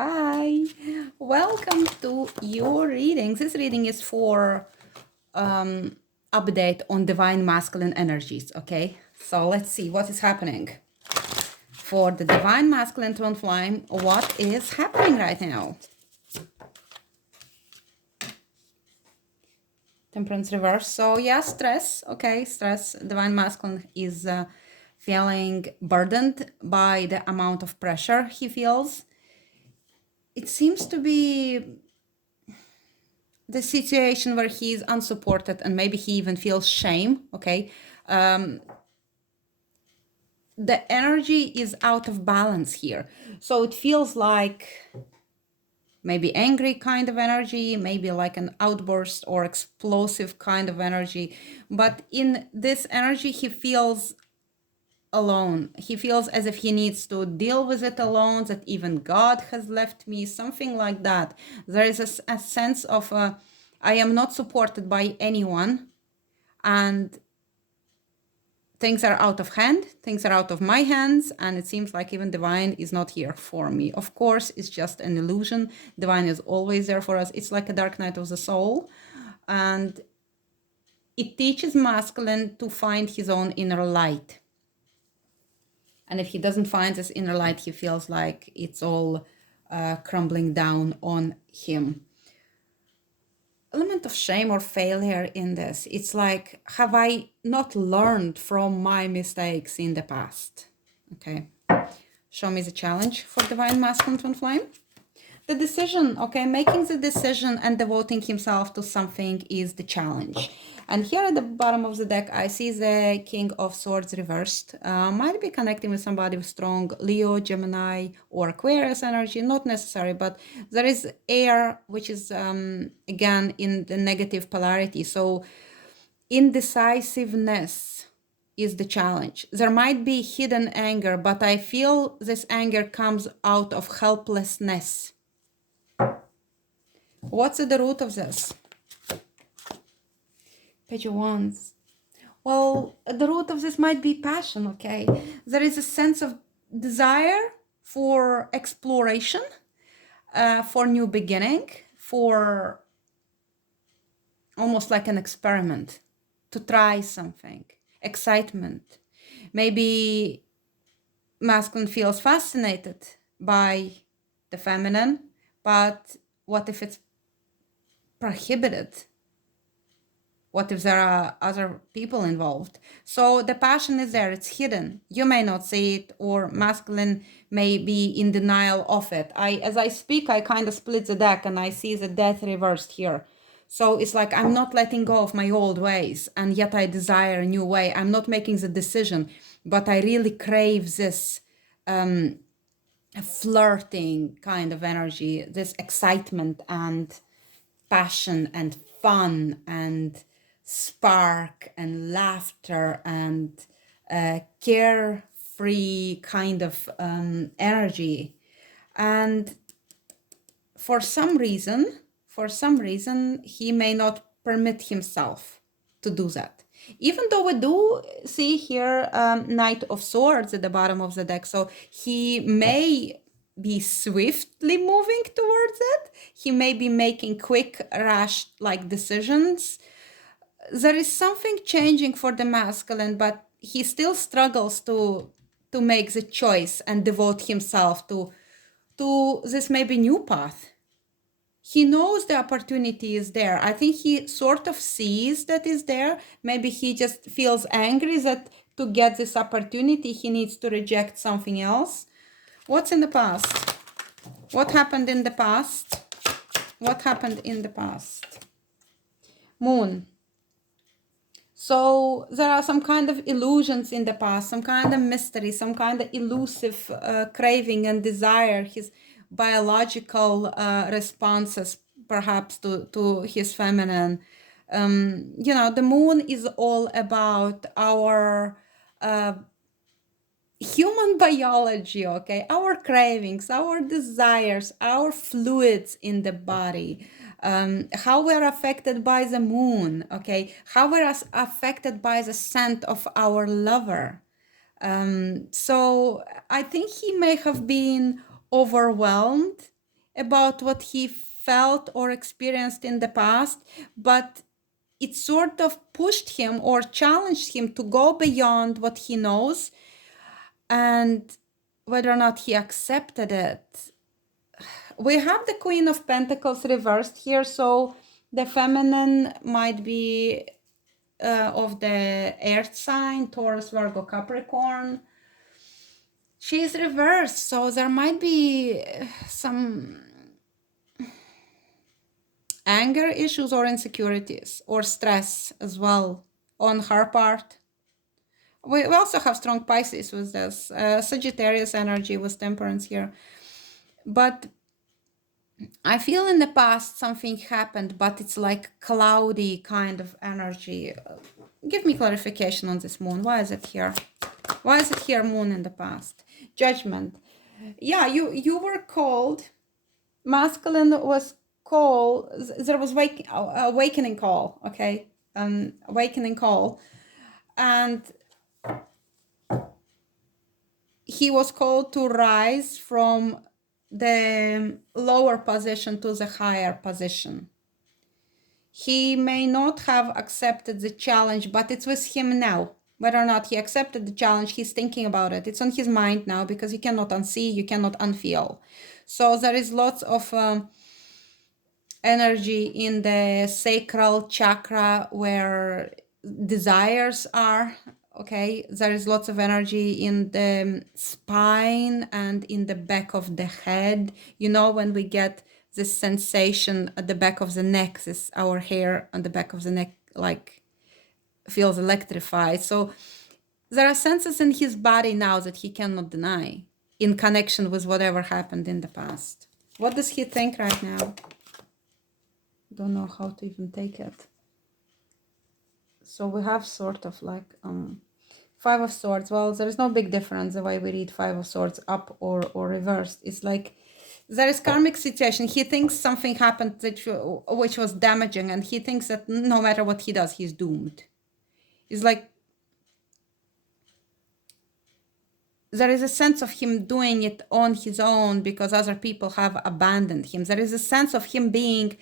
Hi, welcome to your reading. This reading is for update on divine masculine energies, okay? So let's see what is happening. For the divine masculine twin flame, what is happening right now? Temperance reverse. So yeah, stress, okay, stress. Divine masculine is feeling burdened by the amount of pressure he feels. It seems to be the situation where he is unsupported and maybe he even feels shame, okay? The energy is out of balance here. So it feels like maybe angry kind of energy, maybe like an outburst or explosive kind of energy. But in this energy, he feels alone. He feels as if he needs to deal with it alone, that even God has left me, something like that. There is a sense of I am not supported by anyone, and things are out of hand, things are out of my hands, and it seems like even divine is not here for me. Of course, it's just an illusion. Divine is always there for us. It's like a dark night of the soul, and it teaches masculine to find his own inner light. And if he doesn't find this inner light, he feels like it's all crumbling down on him. Element of shame or failure in this. It's like, have I not learned from my mistakes in the past? Okay. Show me the challenge for divine masculine twin flame. The decision, okay, making the decision and devoting himself to something is the challenge. And here at the bottom of the deck, I see the King of Swords reversed. Might be connecting with somebody with strong Leo, Gemini, or Aquarius energy. Not necessary, but there is air, which is, again, in the negative polarity. So indecisiveness is the challenge. There might be hidden anger, but I feel this anger comes out of helplessness. What's at the root of this? Page of Wands. Well, at the root of this might be passion, okay? There is a sense of desire for exploration, for new beginning, for almost like an experiment, to try something, excitement. Maybe masculine feels fascinated by the feminine, but what if it's prohibited? What if there are other people involved? So the passion is there, it's hidden. You may not see it, or masculine may be in denial of it. As I speak, I kind of split the deck and I see the death reversed here. So it's like I'm not letting go of my old ways, and yet I desire a new way. I'm not making the decision, but I really crave this flirting kind of energy, this excitement and passion and fun and spark and laughter and carefree kind of energy. And for some reason, he may not permit himself to do that. Even though we do see here Knight of Swords at the bottom of the deck, so he may be swiftly moving towards it. He may be making quick, rash like decisions. There is something changing for the masculine, but he still struggles to make the choice and devote himself to this maybe new path. He knows the opportunity is there. I think he sort of sees that is there. Maybe he just feels angry that to get this opportunity, he needs to reject something else. What's in the past? What happened in the past? What happened in the past? Moon. So there are some kind of illusions in the past, some kind of mystery, some kind of elusive craving and desire, his biological responses perhaps to his feminine. You know, the moon is all about our human biology, okay? Our cravings, our desires, our fluids in the body, how we're affected by the moon, okay? How we're affected by the scent of our lover. So I think he may have been overwhelmed about what he felt or experienced in the past, but it sort of pushed him or challenged him to go beyond what he knows, and whether or not he accepted it. We have the Queen of Pentacles reversed here, so the feminine might be of the earth sign, Taurus, Virgo, Capricorn. She's reversed, so there might be some anger issues or insecurities or stress as well on her part. We also have strong Pisces with this, Sagittarius energy with Temperance here. But I feel in the past something happened, but it's like cloudy kind of energy. Give me clarification on this moon. Why is it here? Why is it here, moon in the past? Judgment. Yeah, you were called. Masculine was called. There was awakening call. Okay, awakening call, and he was called to rise from the lower position to the higher position. He may not have accepted the challenge, but it's with him now. Whether or not he accepted the challenge, he's thinking about it. It's on his mind now because you cannot unsee, you cannot unfeel. So there is lots of energy in the sacral chakra where desires are. Okay, there is lots of energy in the spine and in the back of the head. You know, when we get this sensation at the back of the neck, this our hair on the back of the neck like feels electrified. So there are senses in his body now that he cannot deny in connection with whatever happened in the past. What does he think right now? Don't know how to even take it. So we have sort of like Five of Swords. Well, there is no big difference the way we read Five of Swords up or reversed. It's like there is karmic situation. He thinks something happened which was damaging, and he thinks that no matter what he does, he's doomed. It's like there is a sense of him doing it on his own because other people have abandoned him. There is a sense of him being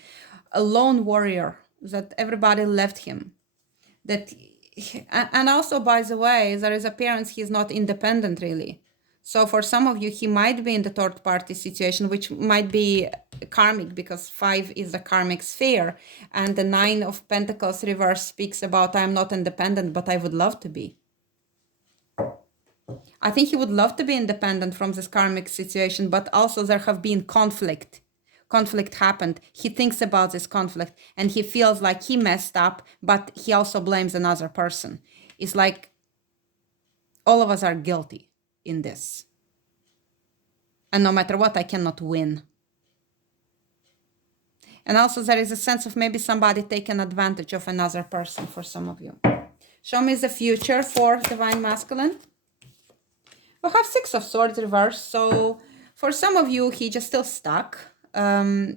a lone warrior, that everybody left him. That, and also, by the way, there is appearance he's not independent really. So for some of you, he might be in the third party situation, which might be karmic because 5 is the karmic sphere. And the 9 of Pentacles reverse speaks about I'm not independent, but I would love to be. I think he would love to be independent from this karmic situation, but also there have been conflict. Conflict happened. He thinks about this conflict and he feels like he messed up, but he also blames another person. It's like all of us are guilty in this. And no matter what, I cannot win. And also there is a sense of maybe somebody taking advantage of another person for some of you. Show me the future for Divine Masculine. We have 6 of Swords reversed. So for some of you, he just still stuck.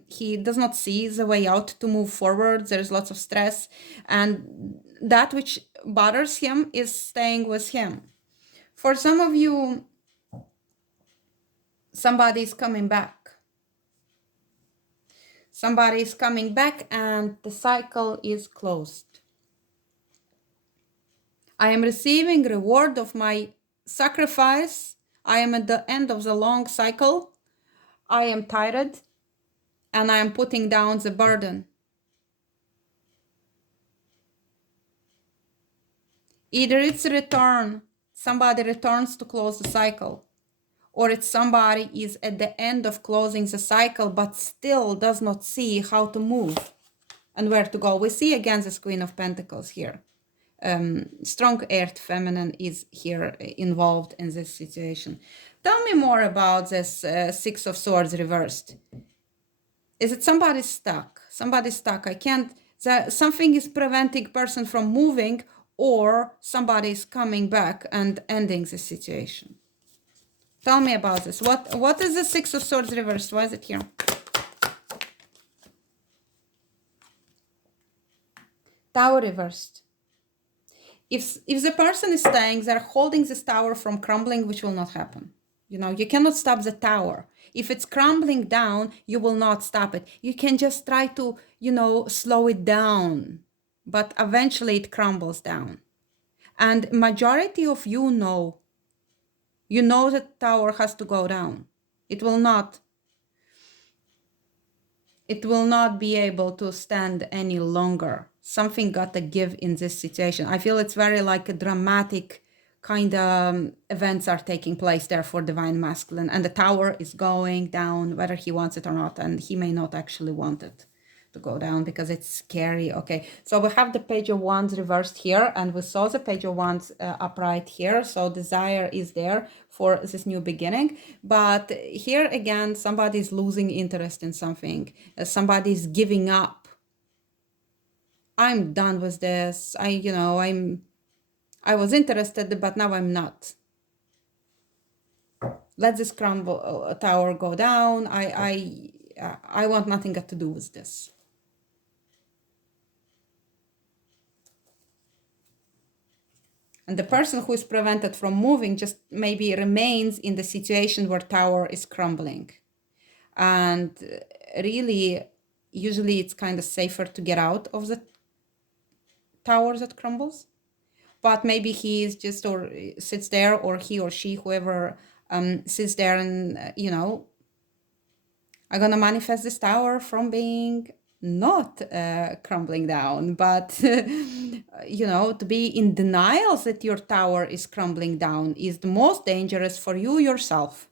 He does not see the way out to move forward. There's lots of stress. And that which bothers him is staying with him. For some of you, somebody is coming back. Somebody is coming back and the cycle is closed. I am receiving reward of my sacrifice. I am at the end of the long cycle. I am tired and I am putting down the burden. Either it's a return, somebody returns to close the cycle, or it's somebody is at the end of closing the cycle but still does not see how to move and where to go. We see again this Queen of Pentacles here. Strong earth feminine is here involved in this situation. Tell me more about this 6 of Swords reversed. Is it somebody stuck? Somebody stuck. I can't, something is preventing person from moving, or somebody is coming back and ending the situation. Tell me about this. What is the 6 of Swords reversed? Why is it here? Tower reversed. If the person is staying, they're holding this tower from crumbling, which will not happen. You know, you cannot stop the tower. If it's crumbling down, you will not stop it. You can just try to, slow it down, but eventually it crumbles down. And majority of you know the tower has to go down. It will not be able to stand any longer. Something got to give in this situation. I feel it's very like a dramatic kind of events are taking place there for divine masculine, and the tower is going down whether he wants it or not, and he may not actually want it to go down because it's scary. Okay, so we have the page of wands reversed here, and we saw the page of wands upright here. So desire is there for this new beginning, but here again somebody's losing interest in something. Somebody's giving up. I'm done with this. I was interested, but now I'm not. Let this crumble tower go down. I want nothing got to do with this. And the person who is prevented from moving just maybe remains in the situation where tower is crumbling. And really, usually it's kind of safer to get out of the tower that crumbles. But maybe he is just or sits there, or he or she, whoever sits there and, I'm going to manifest this tower from being not crumbling down, but, to be in denial that your tower is crumbling down is the most dangerous for you yourself.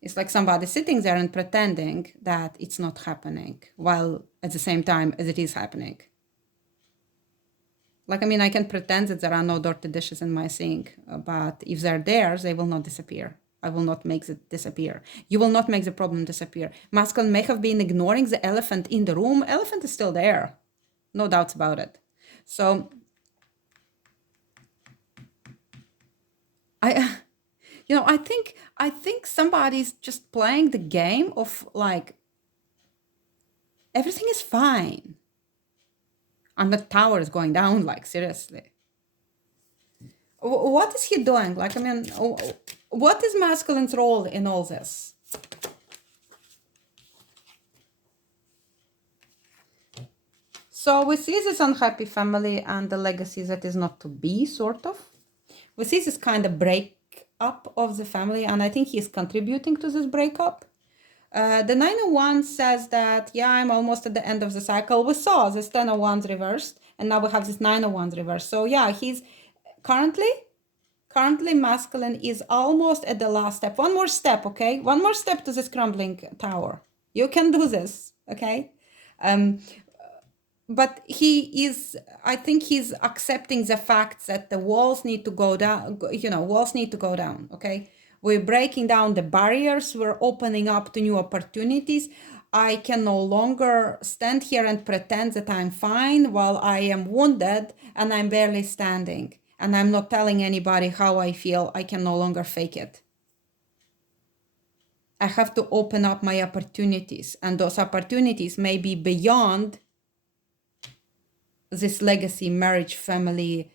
It's like somebody sitting there and pretending that it's not happening, while at the same time as it is happening. Like, I can pretend that there are no dirty dishes in my sink, but if they're there, they will not disappear. I will not make it disappear. You will not make the problem disappear. Masculine may have been ignoring the elephant in the room. Elephant is still there. No doubts about it. So I think somebody's just playing the game of like, everything is fine. And the tower is going down, like, seriously. What is he doing? Like, what is masculine's role in all this? So we see this unhappy family and the legacy that is not to be, sort of. We see this kind of breakup of the family, and I think he's contributing to this breakup. The 9 of Wands says that, yeah, I'm almost at the end of the cycle. We saw this 10 of Wands reversed, and now we have this 9 of Wands reversed. So yeah, he's currently masculine is almost at the last step. One more step, okay? One more step to this crumbling tower. You can do this, okay? But I think he's accepting the fact that the walls need to go down, walls need to go down, okay? We're breaking down the barriers. We're opening up to new opportunities. I can no longer stand here and pretend that I'm fine while I am wounded and I'm barely standing. And I'm not telling anybody how I feel. I can no longer fake it. I have to open up my opportunities. And those opportunities may be beyond this legacy, marriage, family,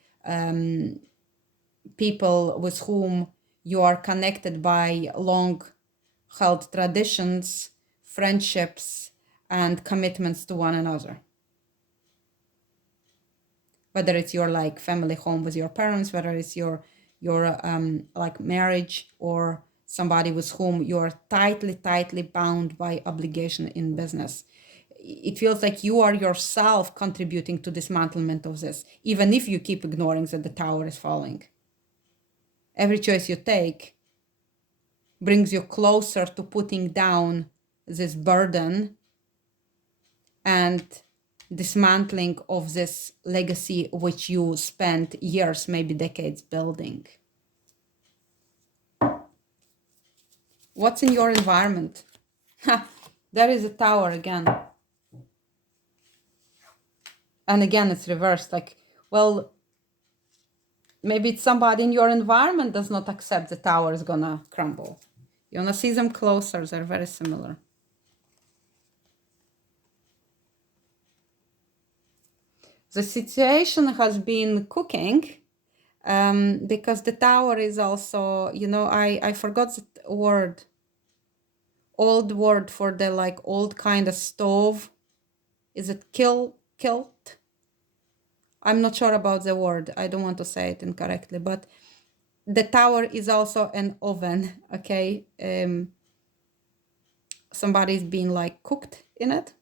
people with whom you are connected by long-held traditions, friendships, and commitments to one another. Whether it's your like family home with your parents, whether it's your like marriage, or somebody with whom you're tightly bound by obligation in business. It feels like you are yourself contributing to dismantlement of this, even if you keep ignoring that the tower is falling. Every choice you take brings you closer to putting down this burden and dismantling of this legacy which you spent years, maybe decades building. What's in your environment? There is a tower again. And again, it's reversed. Like, well, maybe it's somebody in your environment does not accept the tower is gonna crumble. You wanna see them closer, they're very similar. The situation has been cooking, Because the tower is also, you know, I forgot the word, old word for the like old kind of stove. Is it kilt? I'm not sure about the word. I don't want to say it incorrectly, but the tower is also an oven, okay? Somebody's being like cooked in it.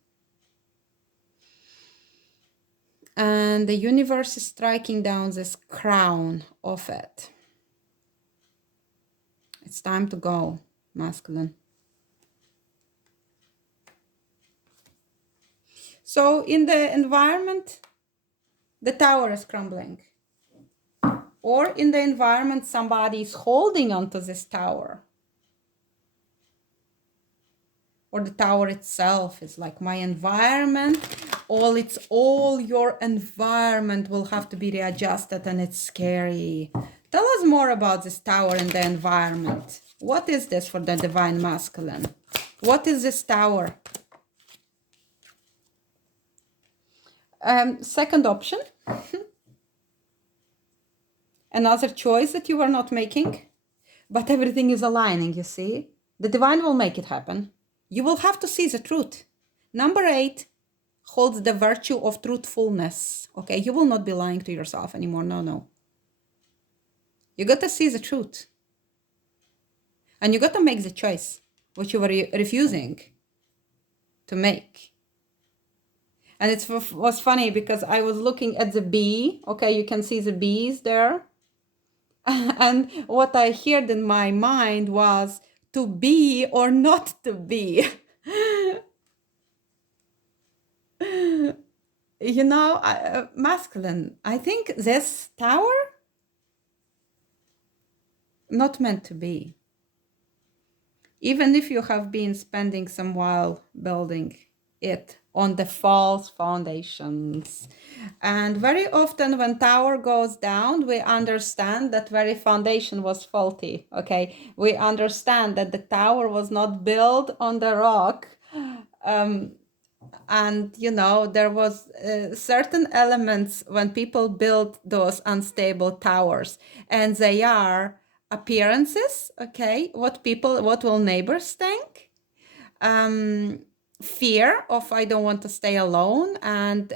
And the universe is striking down this crown of it. It's time to go, masculine. So in the environment, the tower is crumbling. Or in the environment, somebody is holding onto this tower. Or the tower itself is like my environment. All your environment will have to be readjusted, and it's scary. Tell us more about this tower and the environment. What is this for the divine masculine? What is this tower? Second option. Another choice that you are not making, but everything is aligning, you see. The divine will make it happen. You will have to see the truth. Number 8 holds the virtue of truthfulness. Okay, you will not be lying to yourself anymore. No. You got to see the truth. And you got to make the choice, which you were refusing to make. And it was funny because I was looking at the bee. Okay, you can see the bees there. And what I heard in my mind was to be or not to be. You know, masculine, I think this tower, not meant to be. Even if you have been spending some while building it on the false foundations. And very often when tower goes down, we understand that very foundation was faulty, okay? We understand that the tower was not built on the rock. And, you know, there was certain elements when people build those unstable towers, and they are appearances, okay? What will neighbors think? Fear of I don't want to stay alone, and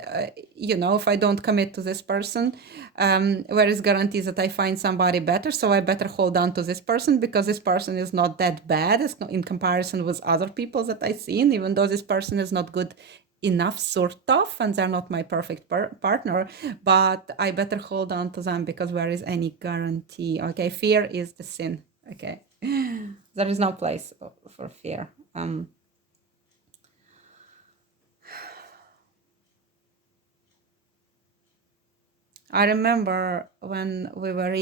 you know, if I don't commit to this person, where is guarantees that I find somebody better, so I better hold on to this person because this person is not that bad in comparison with other people that I've seen, even though this person is not good enough, sort of, and they're not my perfect partner, but I better hold on to them because where is any guarantee? Okay, fear is the sin. Okay, there is no place for fear. I remember when we were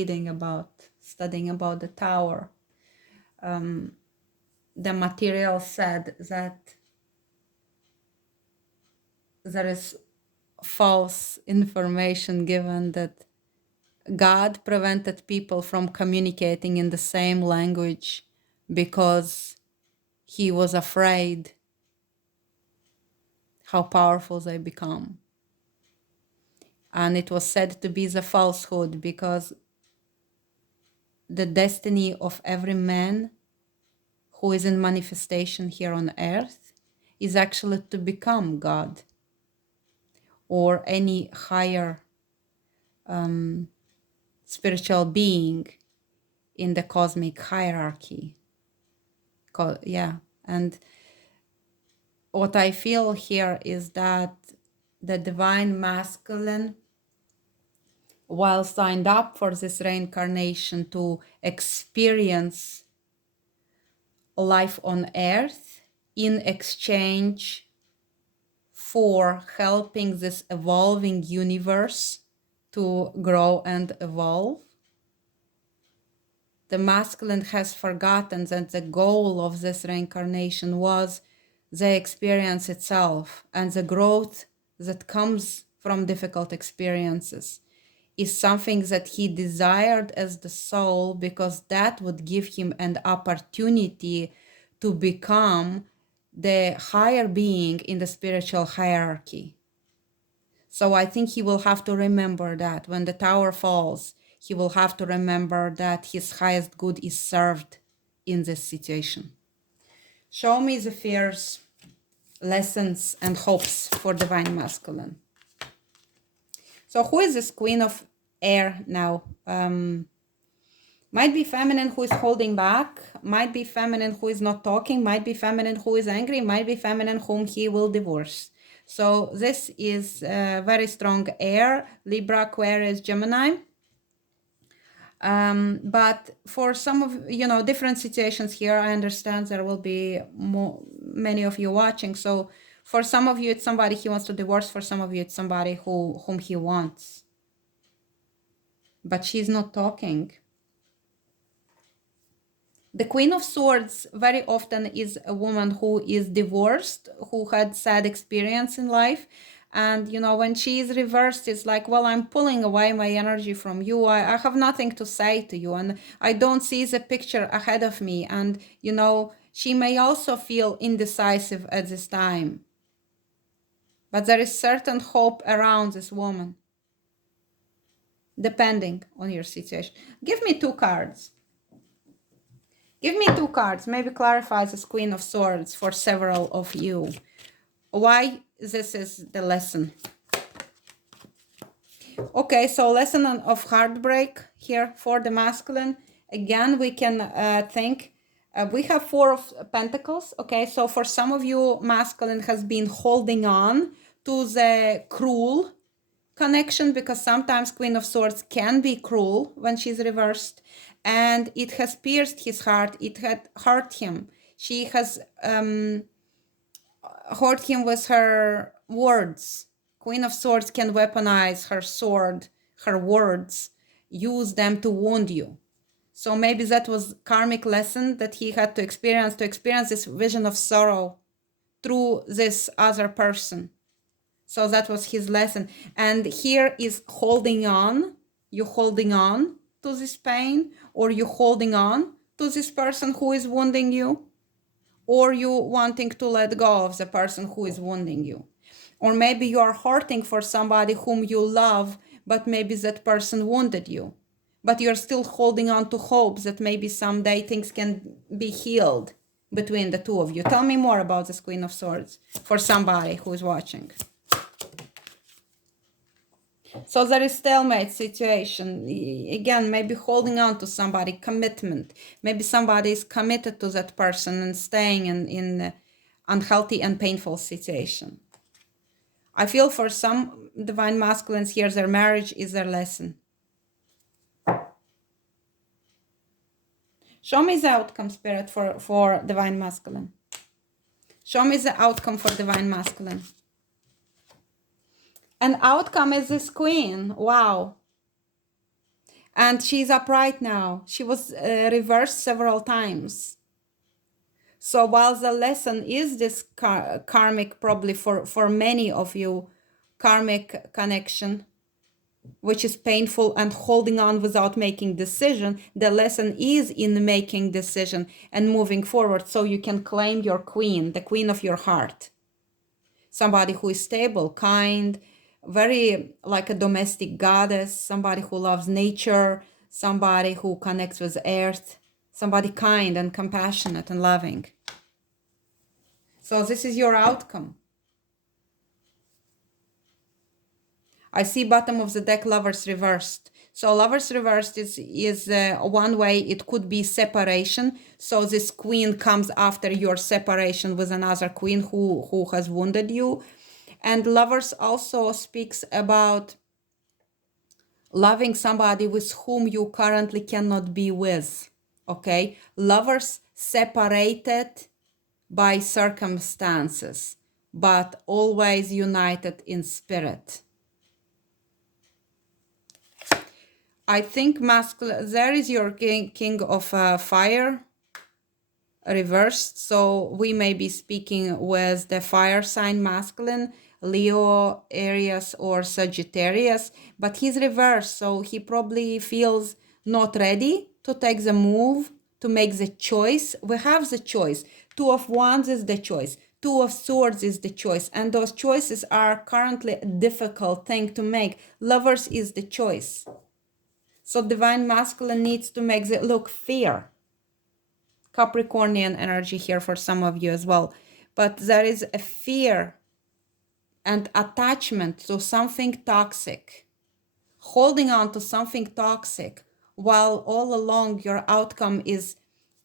studying about the tower, the material said that there is false information given that God prevented people from communicating in the same language because he was afraid how powerful they become. And it was said to be the falsehood because the destiny of every man who is in manifestation here on earth is actually to become God or any higher spiritual being in the cosmic hierarchy. And what I feel here is that the divine masculine, while signed up for this reincarnation to experience life on earth in exchange for helping this evolving universe to grow and evolve, the masculine has forgotten that the goal of this reincarnation was the experience itself, and the growth that comes from difficult experiences is something that he desired as the soul because that would give him an opportunity to become the higher being in the spiritual hierarchy. So I think he will have to remember that when the tower falls, he will have to remember that his highest good is served in this situation. Show me the fears, lessons, and hopes for divine masculine. So who is this queen of air now? Might be feminine who is holding back, might be feminine who is not talking, might be feminine who is angry, might be feminine whom he will divorce. So this is very strong air, Libra, Aquarius, Gemini. But for some of, different situations here, I understand there will be many of you watching. So for some of you, it's somebody he wants to divorce. For some of you, it's somebody whom he wants. But she's not talking. The Queen of Swords very often is a woman who is divorced, who had sad experience in life. And, when she is reversed, it's like, well, I'm pulling away my energy from you. I have nothing to say to you. And I don't see the picture ahead of me. And, she may also feel indecisive at this time. But there is certain hope around this woman, depending on your situation. Give me 2 cards. Give me 2 cards. Maybe clarify this Queen of Swords for several of you. Why this is the lesson. Okay, so lesson of heartbreak here for the masculine. Again, we can think. We have 4 of Pentacles. Okay, so for some of you, masculine has been holding on to the cruel connection, because sometimes Queen of Swords can be cruel when she's reversed, and it has pierced his heart. It had hurt him. She has hurt him with her words. Queen of Swords can weaponize her sword, her words, use them to wound you. So maybe that was karmic lesson that he had to experience this vision of sorrow through this other person. So that was his lesson. And here is holding on. You holding on to this pain, or you holding on to this person who is wounding you, or you wanting to let go of the person who is wounding you. Or maybe you are hurting for somebody whom you love, but maybe that person wounded you. But you're still holding on to hopes that maybe someday things can be healed between the two of you. Tell me more about this Queen of Swords for somebody who is watching. So there is stalemate situation. Again, maybe holding on to somebody, commitment. Maybe somebody is committed to that person and staying in unhealthy and painful situation. I feel for some divine masculines here, their marriage is their lesson. Show me the outcome, Spirit, for divine masculine. Show me the outcome for divine masculine. And outcome is this queen. Wow. And she's upright now. She was reversed several times. So while the lesson is this karmic, probably for many of you, karmic connection, which is painful and holding on without making decision, the lesson is in making decision and moving forward so you can claim your queen, the queen of your heart. Somebody who is stable, kind, very like a domestic goddess, somebody who loves nature, somebody who connects with earth, somebody kind and compassionate and loving. So this is your outcome. I see bottom of the deck, Lovers reversed. So Lovers reversed is one way. It could be separation. So this queen comes after your separation with another queen who has wounded you. And Lovers also speaks about loving somebody with whom you currently cannot be with. Okay? Lovers separated by circumstances, but always united in spirit. I think masculine, there is your king of fire reversed. So we may be speaking with the fire sign masculine, Leo, Aries, or Sagittarius, but he's reversed. So he probably feels not ready to take the move, to make the choice. We have the choice. 2 of Wands is the choice. 2 of Swords is the choice. And those choices are currently a difficult thing to make. Lovers is the choice. So divine masculine needs to make the look fear. Capricornian energy here for some of you as well. But there is a fear and attachment to something toxic, holding on to something toxic, while all along your outcome is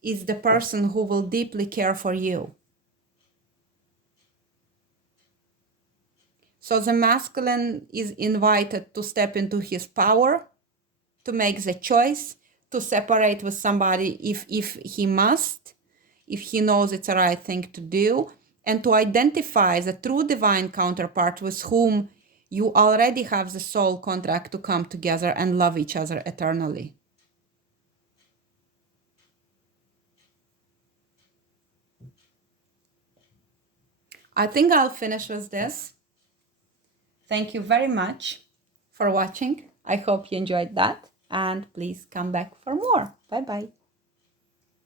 the person who will deeply care for you. So the masculine is invited to step into his power, to make the choice, to separate with somebody if he must, if he knows it's the right thing to do, and to identify the true divine counterpart with whom you already have the soul contract to come together and love each other eternally. I think I'll finish with this. Thank you very much for watching. I hope you enjoyed that, and please come back for more. Bye bye.